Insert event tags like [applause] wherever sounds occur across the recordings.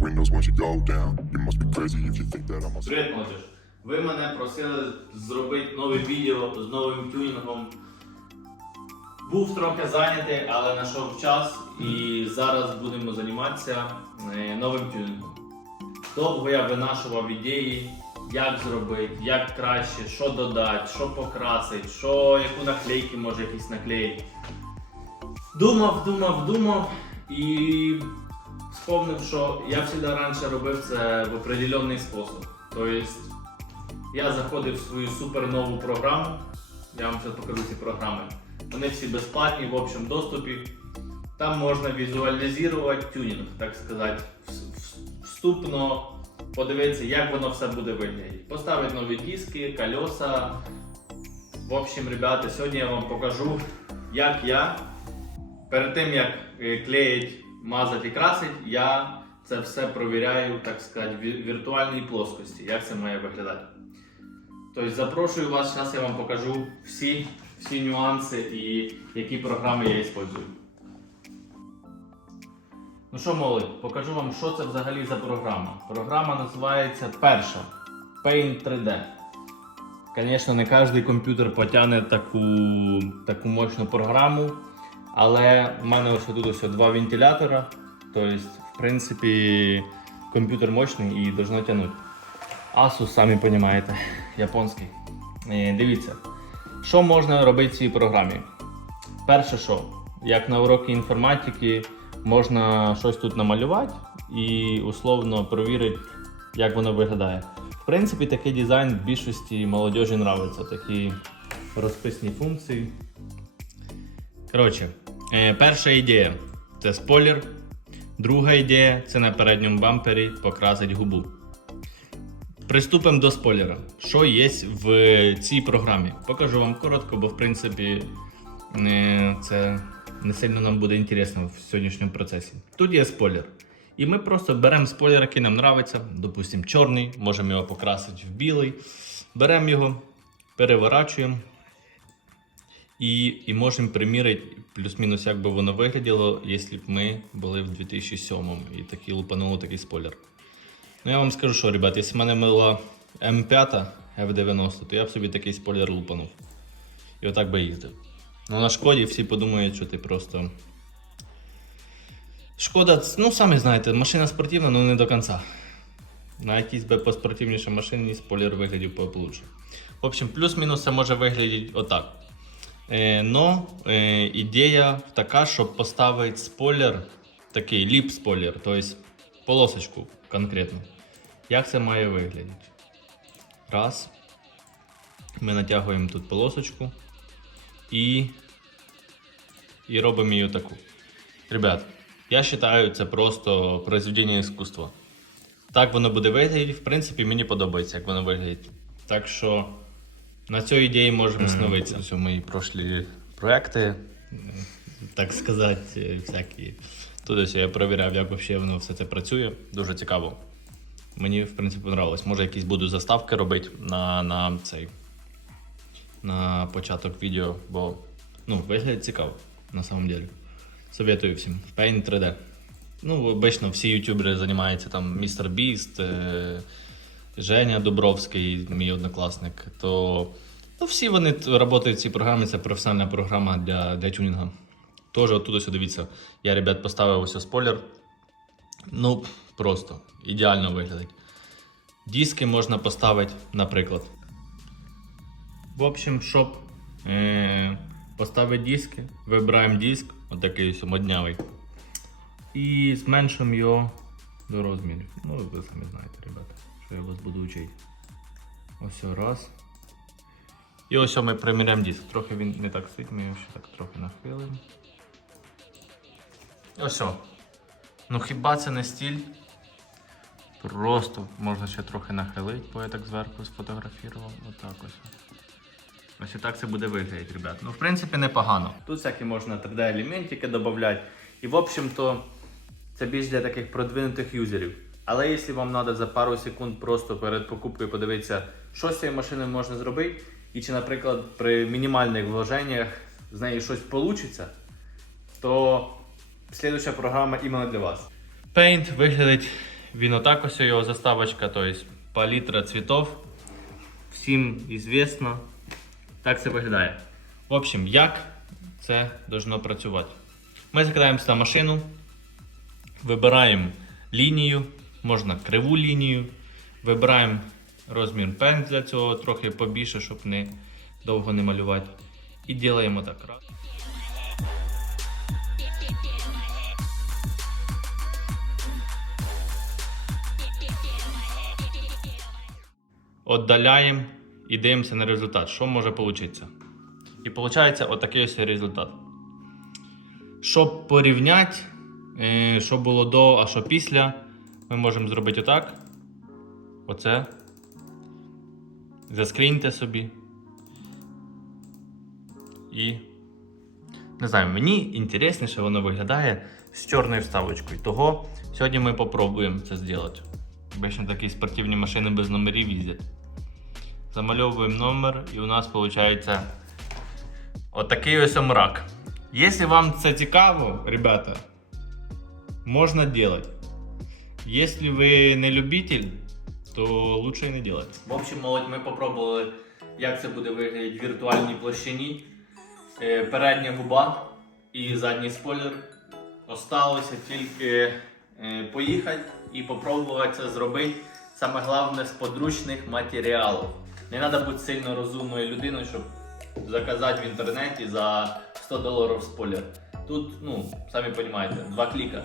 windows once you go down. You must be crazy if you think that I'm a Привіт, молодіж! Ви мене просили зробити нове відео з новим тюнінгом. Був трохи зайнятий, але знайшов час і зараз будемо займатися е, новим тюнінгом. Довго я винашував ідеї, як зробити, як краще, що додати, що покрасити, що, яку наклейки може якісь наклеїти. Думав, думав, думав і вспомнив, що я завжди раніше робив це в определенний спосіб. Тобто я заходив в свою супернову програму. Я вам зараз покажу ці програми. Вони всі безплатні в общому доступі. Там можна візуалізувати тюнінг, так сказати, вс- вс- вступно подивитися, як воно все буде виглядати. Поставити нові диски, колеса. В общем, ребята, сьогодні я вам покажу, як я перед тим як е, клеїть, мазати красить, я це все провіряю, так сказати, в віртуальній плоскості, як це має виглядати. Тобто запрошую вас, зараз я вам покажу всі, всі нюанси і які програми я використовую. Ну що, молодь, покажу вам, що це взагалі за програма. Програма називається перша Paint 3D. Звісно, не кожен комп'ютер потягне таку, таку мощну програму, але в мене ось тут ось два вентилятора. Тобто, в принципі, комп'ютер мощний і должно тягнути. Asus, самі розумієте, японський. Е, Дивіться, що можна робити в цій програмі. Перше, що, як на уроки інформатики, можна щось тут намалювати і условно провірити, як воно виглядає. В принципі, такий дизайн в більшості молодежі нравиться, такі розписні функції. Коротше, е, перша ідея це спойлер. Друга ідея це на передньому бампері покрасить губу. Приступимо до спойлера. Що є в цій програмі? Покажу вам коротко, бо в принципі е, це не сильно нам буде інтересно в сьогоднішньому процесі. Тут є спойлер. І ми просто беремо спойлер, який нам подобається, допустимо, чорний, можемо його покрасити в білий. Беремо його, переворачуємо і, і можемо приміряти плюс-мінус, як би воно виглядало, якщо б ми були в 2007 і такий лупануло такий спойлер. Ну я вам скажу, що, ребят, якщо в мене була М5 F90, то я б собі такий спойлер лупанув. І отак би їздив. Ну на шкоді всі подумають, що ти просто. Шкода, ну самі знаєте, машина спортивна, але не до кінця. На якійсь би поспортивнішій машині спойлер виглядів получше. В общем, плюс-мінус це може виглядати отак. Е, но е, ідея така, щоб поставити спойлер, такий ліп-спойлер, тобто полосочку конкретно. Як це має виглядати? Раз. Ми натягуємо тут полосочку і, і робимо її таку. Ребят, я вважаю, це просто произведення іскусства. Так воно буде виглядати. В принципі, мені подобається, як воно виглядить. Так що на цій ідеї можемо становитися. Це мої прошлі проекти, так сказати, е, всякі. Тут ось я перевіряв, як взагалі воно все це працює. Дуже цікаво. Мені, в принципі, подобалось. Може, якісь буду заставки робити на, на цей на початок відео, бо ну, виглядає цікаво, на самом деле. Советую всім. Paint 3D. Ну, обично всі ютубери займаються там Біст, е- Женя Дубровський, мій однокласник. То ну, всі вони працюють в цій програмі, це професіональна програма для, для тюнінга. Тож отут ось дивіться, я, ребят, поставив ось спойлер. Ну, просто ідеально виглядить. Диски можна поставити, наприклад. В общем, щоб е- поставити диски, вибираємо диск, отакий ось. І зменшуємо його до розмірів. Ну, ви самі знаєте, ребята, що я вас буду вчити. Ось раз. І ось ми приміряємо диск. Трохи він не так сить, ми його ще так трохи нахилимо. Ось. Ну хіба це не стіль? Просто можна ще трохи нахилити, бо я так зверху сфотографував. Отак ось. Ось так це буде виглядати, ребят. Ну, в принципі, непогано. Тут всякі можна 3D-елементики додати. І, в общем-то, це більш для таких продвинутих юзерів. Але якщо вам треба за пару секунд просто перед покупкою подивитися, що з цією машиною можна зробити, і чи, наприклад, при мінімальних вложеннях з нею щось вийде, то слідуюча програма іменно для вас. Paint виглядить Він отак ось його заставочка, тобто палітра цвітов. Всім известно. Так це виглядає. В общем, як це должно працювати? Ми закидаємо сюди машину, вибираємо лінію, можна криву лінію, вибираємо розмір пен для цього трохи побільше, щоб не довго не малювати. І ділаємо так. Отдаляємо і дивимося на результат, що може вийти. І виходить отакий ось результат. Щоб порівняти, е, що було до, а що після, ми можемо зробити отак. Оце. Заскріньте собі. І. Не знаю, мені інтересніше воно виглядає з чорною вставочкою. Того сьогодні ми попробуємо це зробити. Обично такі спортивні машини без номерів їздять. Замальовуємо номер, і у нас виходить отакий ось мрак. Якщо вам це цікаво, ребята, можна делать. Если ви не любитель, то лучше не делать. В общем, молодь, ми попробували, як це буде виглядати в віртуальній площині. Е, Передня губа і задній спойлер. Осталося тільки е, поїхати і попробувати це зробити. Саме головне з подручних матеріалів. Не треба бути сильно розумною людиною, щоб заказати в інтернеті за 100 доларів спойлер. Тут, ну, самі розумієте, два кліка.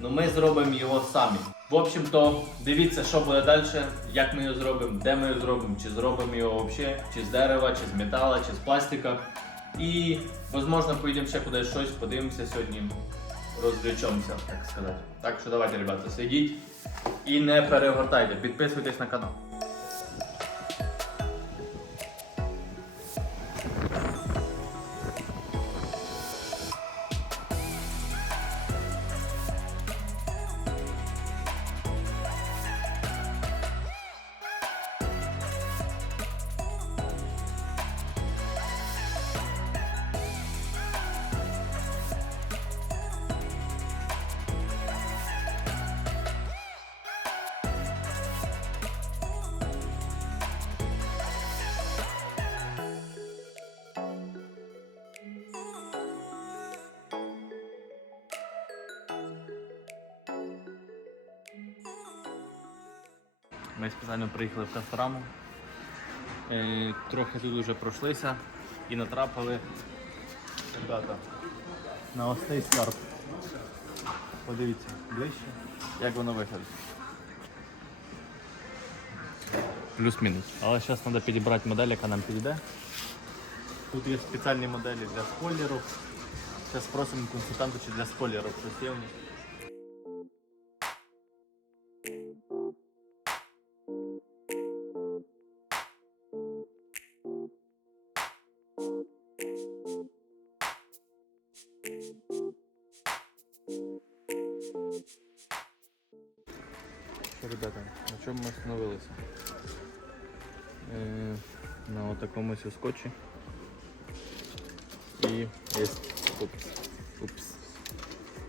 Ну ми зробимо його самі. В общем-то, дивіться, що буде далі, як ми його зробимо, де ми його зробимо, чи зробимо його взагалі, чи з дерева, чи з металу, чи з пластика. І, можливо, поїдемо ще кудись щось, подивимося сьогодні, розвлечемося, так сказати. Так що давайте, ребята, сидіть і не перегортайте, підписуйтесь на канал. Ми спеціально приїхали в Кастораму. Е, трохи тут вже пройшлися і натрапили ребята, на ось скарб. Подивіться ближче, як воно виглядає. Плюс-мінус. Але зараз треба підібрати модель, яка нам підійде. Тут є спеціальні моделі для спойлерів. Зараз спросимо консультанту, чи для спойлерів щось є у них. Такому ось скотчі. І упс, упс,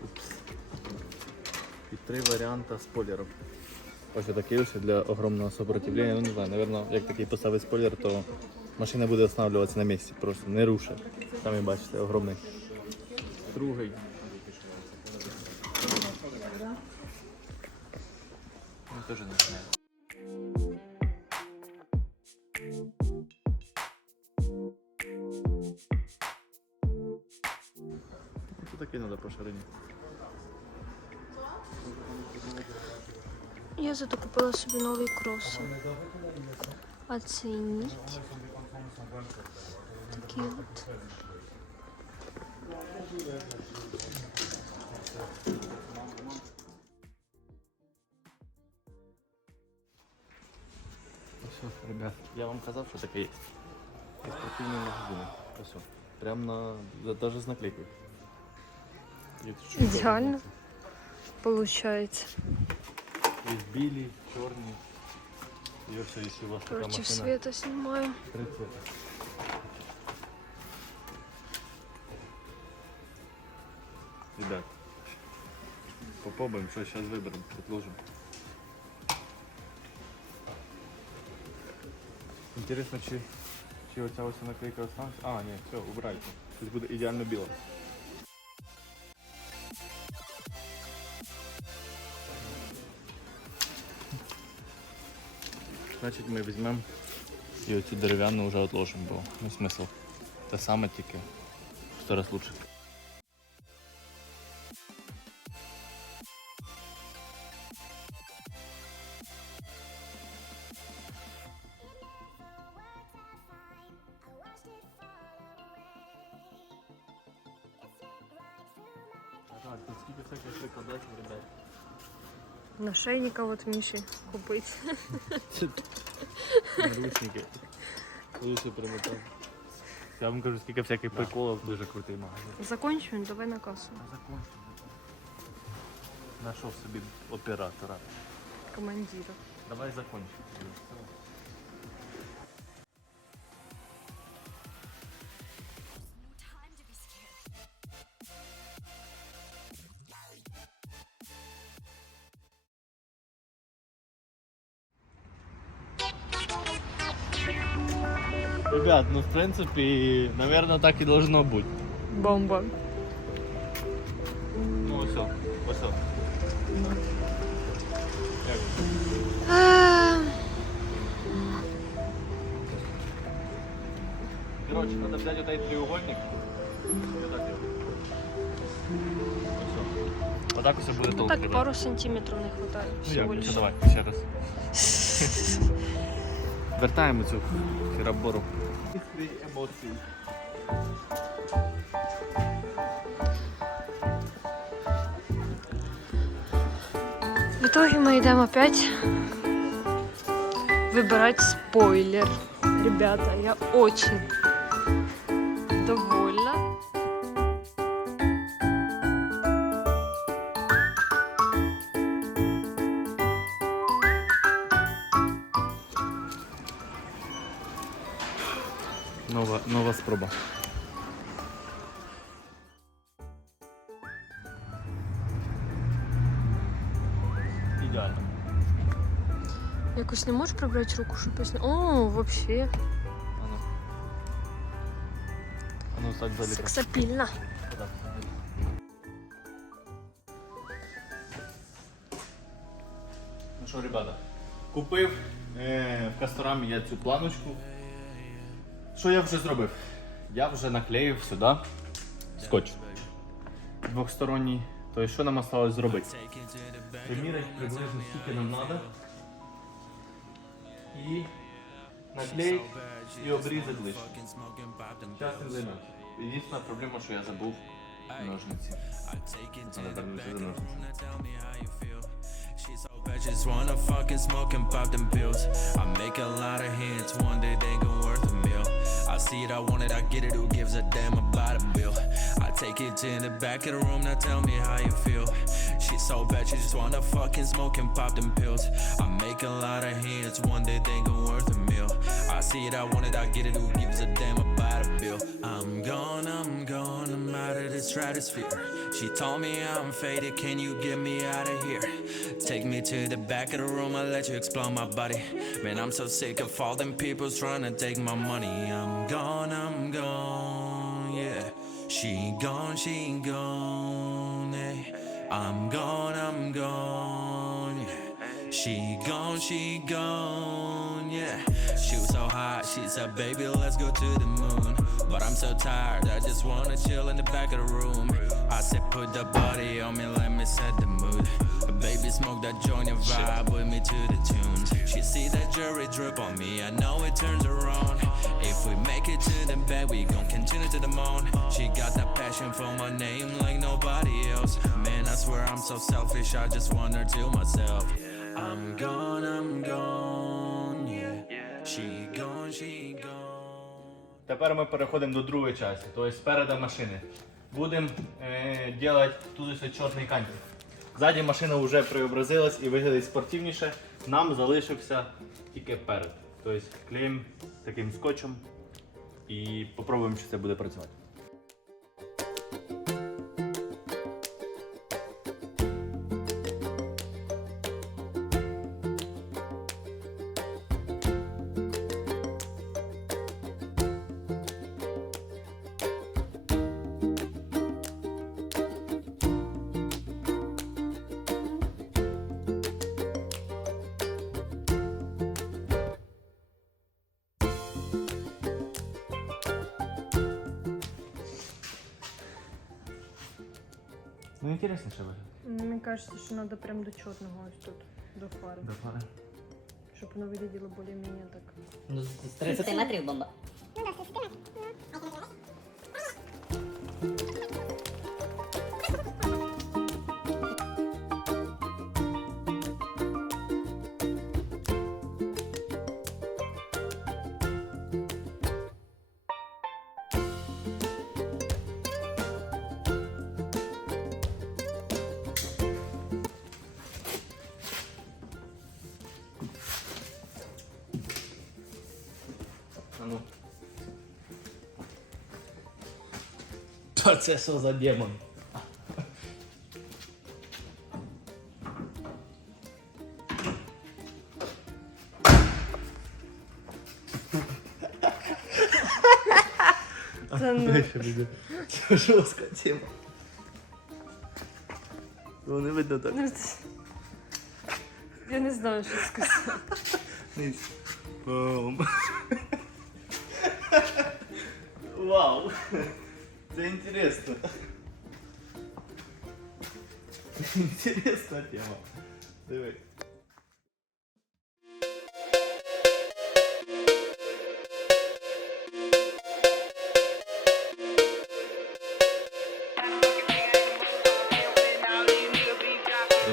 упс. І три варіанти спойлерів. Ось такий ось для огромного сопротивлення. Ну не знаю, наверное, як такий поставить спойлер, то машина буде останавливатися на місці, просто не рушить. Самі бачите, огромний. Другий. Ну, теж не по ширині. Я зато купила собі нові кроси. Оцініть. Такі от. Ось, ребят, я вам казав, що таке є. Це спортивні магазини. Ось, прям на, даже з наклейкою. Идеально получается. Есть били, черный. Я все, если у вас Против машина. света снимаю. Ребят, попробуем, что сейчас выберем, предложим. Интересно, чи, у оця ось наклейка останеться? А, нет, все, убрайте. Тут буде ідеально біло. Значить ми візьмемо і оцю дерев'яну вже відложимо, бо ну смисл. Те саме тільки в сто раз лучше. Так, тут скільки всяких прикладачів, ребят. Нашейника от Міші купить. Наручники. Лучше примотав. Я вам кажу, скільки всяких приколів, дуже крутий магазин. Закончуємо, давай на касу. Закончив. Нашов собі оператора. Командира. Давай закончимо. Ребят, ну в принципе, наверное, так и должно быть. Бомба. Ну, все, все. Короче, надо взять вот этот треугольник. вот так. Вот. Вот так все будет толк, Так, ребят. пару сантиметрів не вистачає. Ну, Всього як, лиш. ну, давай, ще раз. [laughs] Вертаємо цю хірабору. В итоге мы идем опять выбирать спойлер. Ребята, я очень довольна. Нова, спроба. Ідеально. Якось не можеш прибрати руку, щоб пісня. О, вообще. Ану. Ану так залітай. Сексапільна. Ну що, ребята, купив е, в Касторамі я цю планочку. Що я вже зробив? Я вже наклеїв сюди скотч. Двохсторонній. Тобто, що нам осталось зробити? Приміряти приблизно скільки нам треба. І наклеїти і обрізати лише. Час не займемося. Єдина проблема, що я забув ножниці. Ножницями. She's so bad, just wanna fucking smoke and pop them pills. I make a lot of hits, one day see it, I want it, I get it, who gives a damn about a bill? I take it to the back of the room, now tell me how you feel. She's so bad, she just wanna fucking smoke and pop them pills. I make a lot of hits, one day they gon' worth a meal. I see it, I want it, I get it, who gives a damn a bill? I'm gone, I'm gone, I'm out of the stratosphere. She told me I'm faded, can you get me out of here? Take me to the back of the room, I'll let you explore my body. Man, I'm so sick of all them people trying to take my money. I'm gone, I'm gone, yeah. She gone, she gone, yeah. I'm gone, I'm gone. She gone, she gone, yeah. She was so hot, she said, baby, let's go to the moon. But I'm so tired, I just wanna chill in the back of the room. I said, put the body on me, let me set the mood. Baby, smoke that joint and vibe with me to the tunes. She see that jury drip on me, I know it turns on. If we make it to the bed, we gon' continue to the moon. She got that passion for my name like nobody else. Man, I swear I'm so selfish, I just want her to myself. I'm gone, I'm gone, yeah. She gone, she gone. Тепер ми переходимо до другої частини, тобто спереду машини. Будемо е, робити тут ось чорний кантик. Ззаді машина вже преобразилась і виглядає спортивніше. Нам залишився тільки перед. Тобто клеїмо таким скотчем і спробуємо, чи це буде працювати. Ну інтересніше виглядає. Мені кажется, що треба прям до чорного ось тут, до фари. До фари. Щоб воно вигляділо більш-менш так. Ну, з 30 метрів бомба. А Та це що за демон? Це ну. Це жорстка тема. Ну не видно так. Ну, це- Я не знаю, що сказати. Бум. [laughs] Вау. Це інтересно. Інтересна тема. Диви.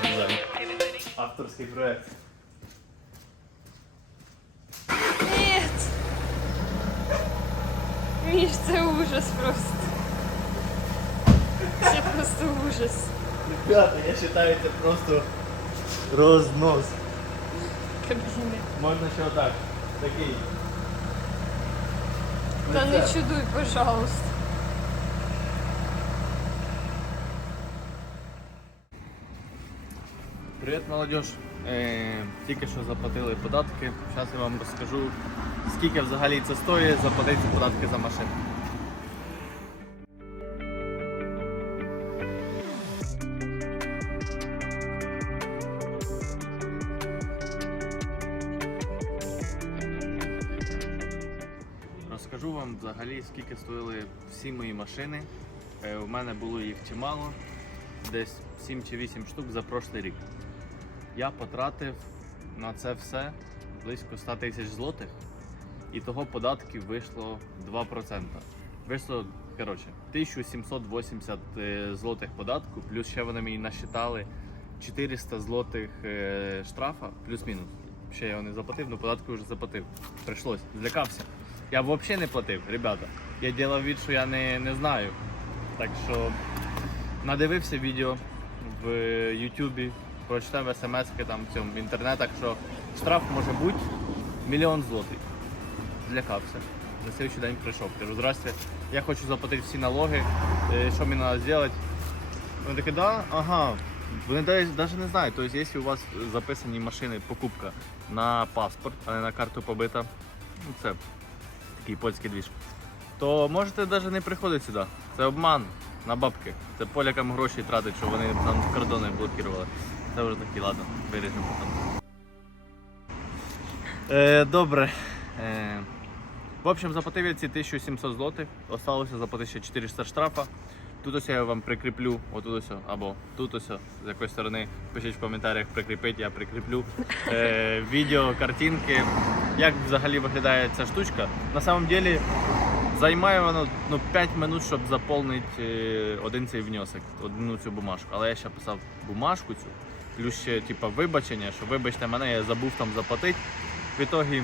Дизайн. Авторський проект. Нет! Міш, це ужас просто. Просто ужас. Ребята, я считаю, это просто рознос. Кабіни. Можна ще отак. Такий. Та не Лице. чудуй, пожалуйста. Привіт, молодіж. Е, тільки що заплатили податки. Зараз я вам розкажу, скільки взагалі це стоїть заплатити податки за машину. Скільки стоїли всі мої машини. Е, У мене було їх чимало, десь 7 чи 8 штук за прошлий рік. Я потратив на це все близько 100 тисяч злотих, і того податків вийшло 2%. Вийшло, коротше, 1780 е, злотих податку, плюс ще вони мені насчитали 400 злотих е, штрафа, плюс-мінус. Ще я його не заплатив, але податки вже заплатив. Прийшлось, злякався. Я взагалі не платив, ребята. Я ділав від, що я не, не знаю. Так що надивився відео в Ютубі, прочитав смс там в цьому в інтернетах, що штраф може бути мільйон злотий. Злякався. На слідчий день прийшов. Кажу, здрасте, я хочу заплатити всі налоги, е, що мені треба зробити. Вони такі, да, ага. Вони навіть не знають, тобто, якщо у вас записані машини, покупка на паспорт, а не на карту побита, ну це такий польський двіж, то можете навіть не приходити сюди. Це обман на бабки. Це полякам гроші тратить, що вони там кордони блокували. Це вже такі, ладно, виріжемо потім. Е, добре. Е, в общем, я ці 1700 злотих, осталося заплатити ще 400 штрафа. Тут ось я вам прикріплю, отут ось, або тут ось, з якої сторони, пишіть в коментарях, прикріпіть, я прикріплю е, відео, картинки, як взагалі виглядає ця штучка. На самом деле займає воно ну, 5 минут, щоб заповнити е, один цей внесок, одну цю бумажку. Але я ще писав бумажку цю, плюс ще типа, вибачення, що вибачте мене, я забув там заплатити. В ітогі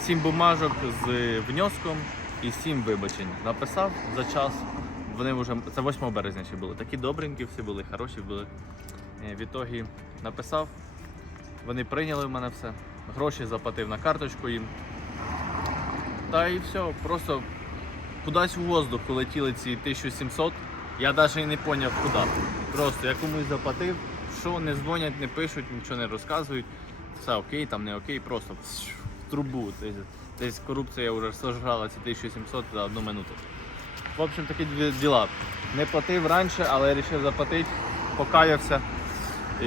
7 бумажок з внеском і 7 вибачень. Написав за час. Вони вже це 8 березня ще були. Такі добренькі всі були, хороші були. Е, В ітогі написав. Вони прийняли в мене все. Гроші заплатив на карточку їм. Та і все. Просто кудись у воздух полетіли ці 1700. Я навіть і не зрозумів куди. Просто я комусь заплатив, що не дзвонять, не пишуть, нічого не розказують. Все окей, там не окей, просто в трубу. Десь, десь корупція вже сожрала ці 1700 за одну минуту. В общем, такі діла. Не платив раніше, але вирішив заплатити, покаявся. І,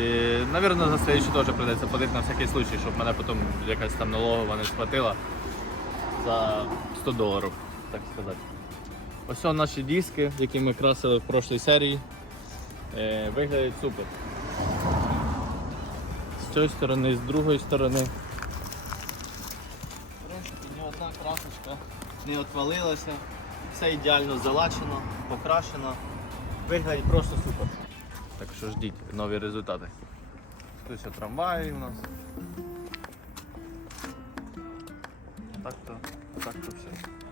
Навірно, за слідчі теж прийдеться платити на всякий случай, щоб мене потім якась там налогова не сплатила за 100 доларів, так сказати. Ось наші диски, які ми красили в прошлій серії. Е, виглядить супер. З цієї сторони, з другої сторони. В принципі, ні одна красочка не отвалилася. Все ідеально залачено, покрашено. Виглядить просто супер. Так що ждіть нові результати. Тут все трамваї у нас. Так то, так то все.